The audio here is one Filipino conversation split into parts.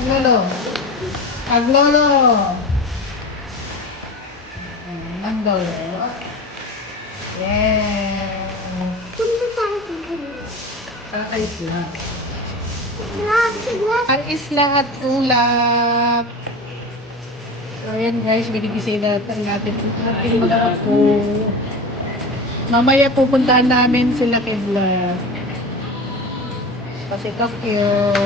Aglolo. Aglolo. Aglolo. Yeah. Ang isla. Ang isla at ulap. So, ayan guys, binigisay natin yung ating mga apo. Mamaya pupuntahan namin sila Kevla. Kasi Tokyo.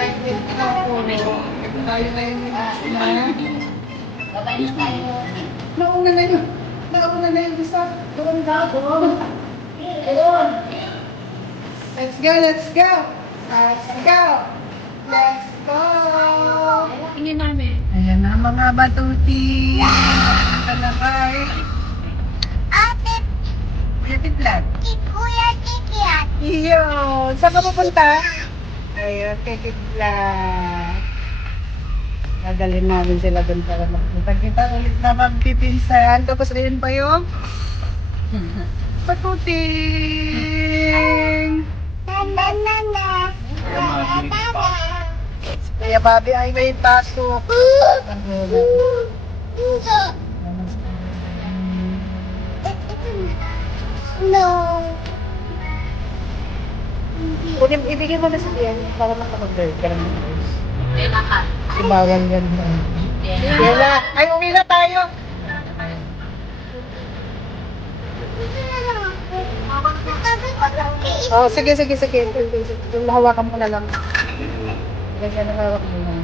Ay, dito na ako. Tayo na yung na. Nauna na yun. Nauna na yung isa. Doon ka. Doon. Let's go, let's go. Let's go. Let's go. Tingin namin. Ayan na mga batuti. Ito na kayo. Kuya Vlog. Iyo. Saan ka pupunta? Ayun, kay Vlog. Dadalhin namin sila doon para makita ulit na magpipinsan. Tapos ayun pa yung batuting. Kaya Bobby ay may pasok. No. Ibigay mo na sa diyan para makapag-girl ka naman. Kailangan. Sibagan yan. Yela, ay uwi na tayo. Oh, sige. Yung hawakan mo na lang. Ganyan na hawak mo lang.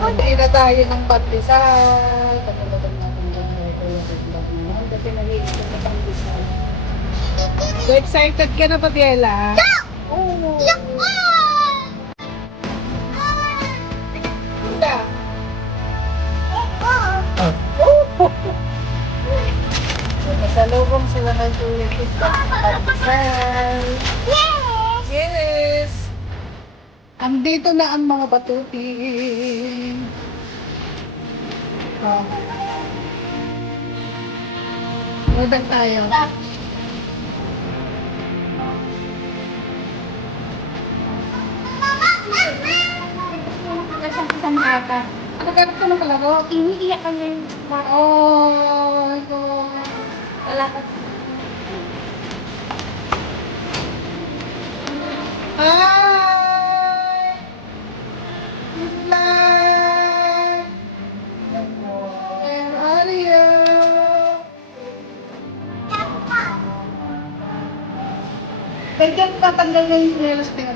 Hindi na tayo ng pandesal. Katulad natin ng kasi nag-iisip na pandesal. So excited ka na, Patiela? Oo. Punta. Masalubong sila ng tulitis at pandesal. Yes! Andito na ang mga batutin. Oh. Mabag tayo. Isang haka. Naghanap ka ng kalaro? Iniiyak kami. Oh, ito. Wala ka. Hi! Vlog! Where are you? Ganyan patanggal na yung sinelas niya.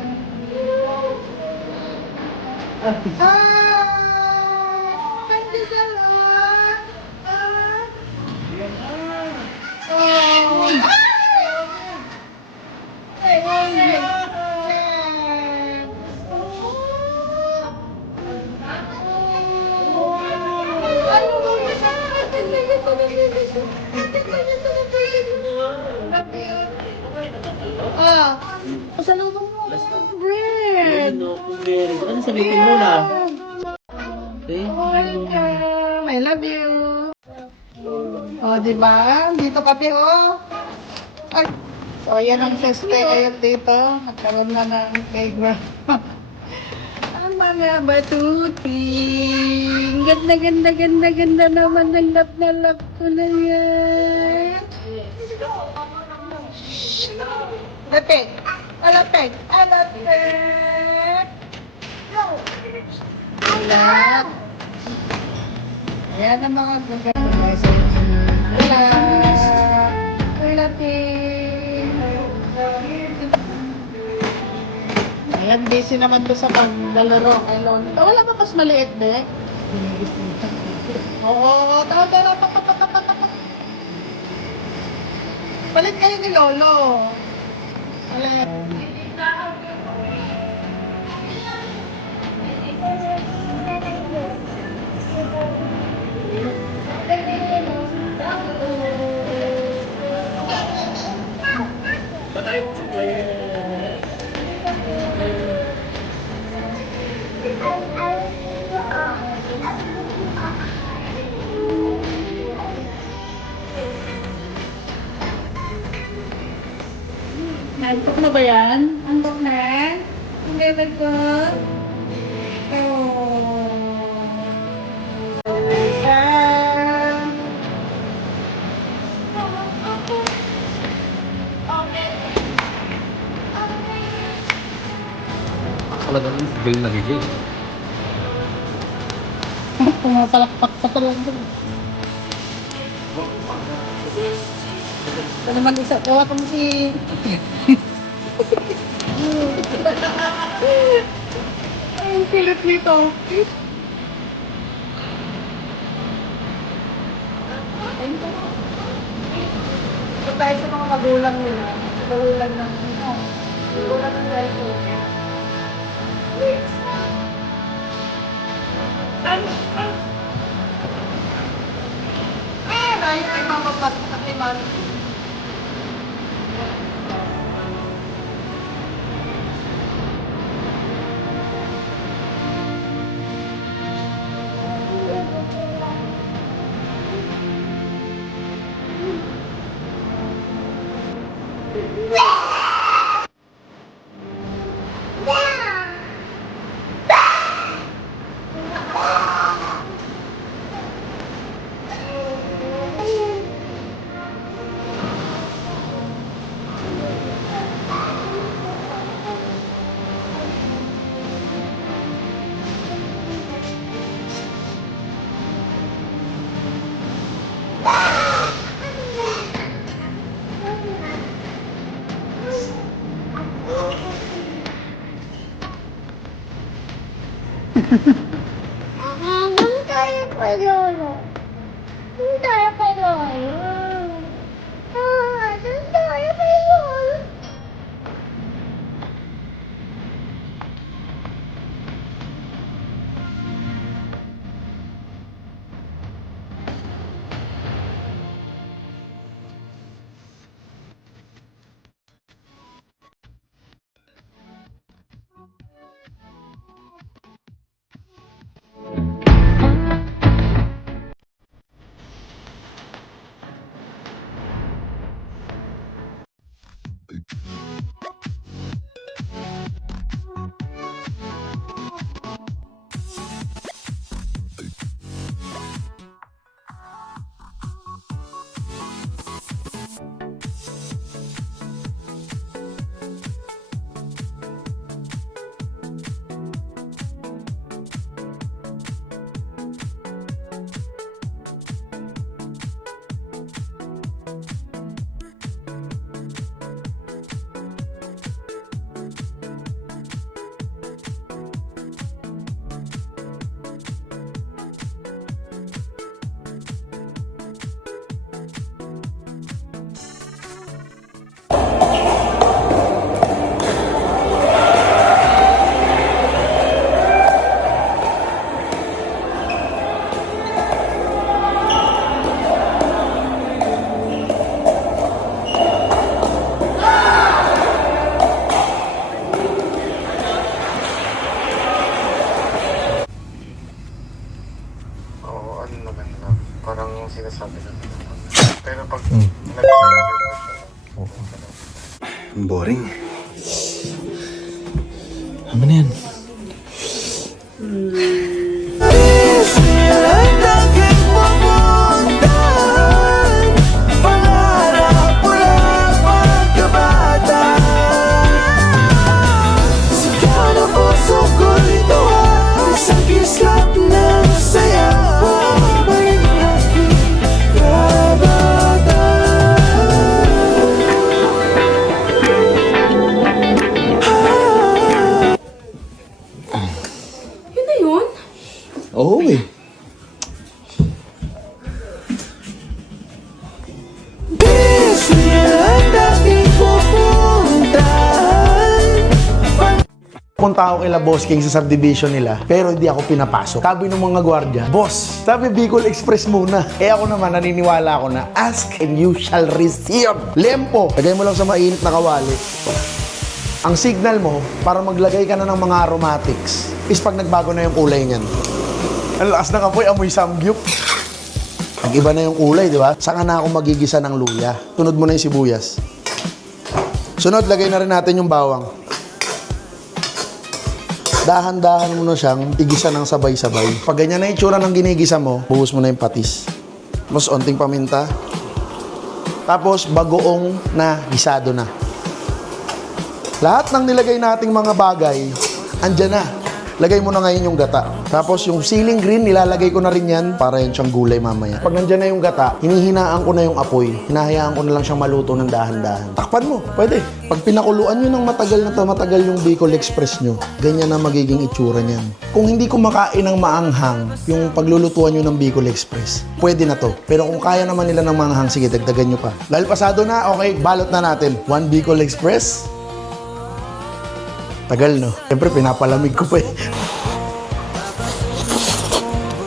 Pandesal ah! Oh! Ah, pasalubong mo ako bread. Ano sabihin mo na? Okay? Welcome. I love you. Oh, di ba? Dito kami, oh. Ay. So, yan ang feste ngayon dito. Nagkaroon na ng playground. Ang mga batuting. Ganda naman ng lap na lap ko na yan. Lapit. Alapit. Alap. Ayan ang mga gaganda. Ayan, busy naman to sa paglalaro kay Lolo. Wala pa mas maliit, be? Oo, tara. Palit kayo ni Lolo. Palit. Antok na ba yan? Antok na? Hindi, Talagang galing na gigil. Pumapalakpak pa talaga. Ito naman isa. Ewa ko mo si... Ay, ang kulit nito. Ito tayo sa mga magulang nila. Magulang ng ano. Magulang ng cellphone niya. Tayo ay mamapat at iman. Doon tayo pa lolo. Doon tayo pa lolo. Doon tayo pa lolo. Parang sinasabi na. Pero pag Boring. Ano na yan? Oo eh. Punta ako kila Boss King sa subdivision nila, pero hindi ako pinapasok. Sabi ng mga gwardya, Boss, sabi Bicol Express muna. Eh ako naman, naniniwala ako na, ask and you shall receive. Lempo, lagay mo lang sa mainit na kawali. Ang signal mo, para maglagay ka na ng mga aromatics, is pag nagbago na yung kulay niyan. Ang lakas ng apoy, amoy samgyup. Nag-iba na yung kulay, di ba? Saka na ako magigisa ng luya. Sunod mo na yung sibuyas. Sunod, lagay na rin natin yung bawang. dahan-dahan mo na siyang igisa ng sabay-sabay. Pag ganyan na yung itsura ng ginigisa mo, buhos mo na yung patis. Mas onting paminta. Tapos, bagoong na gisado na. Lahat ng nilagay nating mga bagay, andyan na. Lagay mo na ngayon yung gata. Tapos yung ceiling green, nilalagay ko na rin yan para yan siyang gulay mamaya. Pag nandyan na yung gata, hinihinaan ko na yung apoy. Hinahayaan ko na lang siyang maluto ng dahan-dahan. Takpan mo, pwede. Pag pinakuluan nyo ng matagal yung Bicol Express nyo, ganyan na magiging itsura niyan. Kung hindi kumakain ng maanghang, yung paglulutuan nyo ng Bicol Express, pwede na to. Pero kung kaya naman nila ng maanghang, sige, dagdagan nyo pa. Dahil pasado na, okay, balot na natin. 1 Bicol Express. Tagal, no? Siyempre, pinapalamig ko pa eh.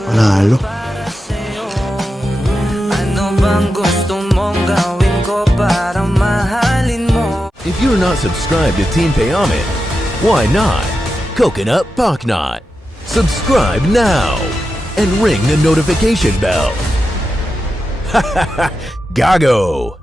Panalo. Ano bang gusto mong gawin ko para mahalin mo? If you're not subscribed to Team Payaman, why not? Coconut Paknot. Subscribe now and ring the notification bell. Gago!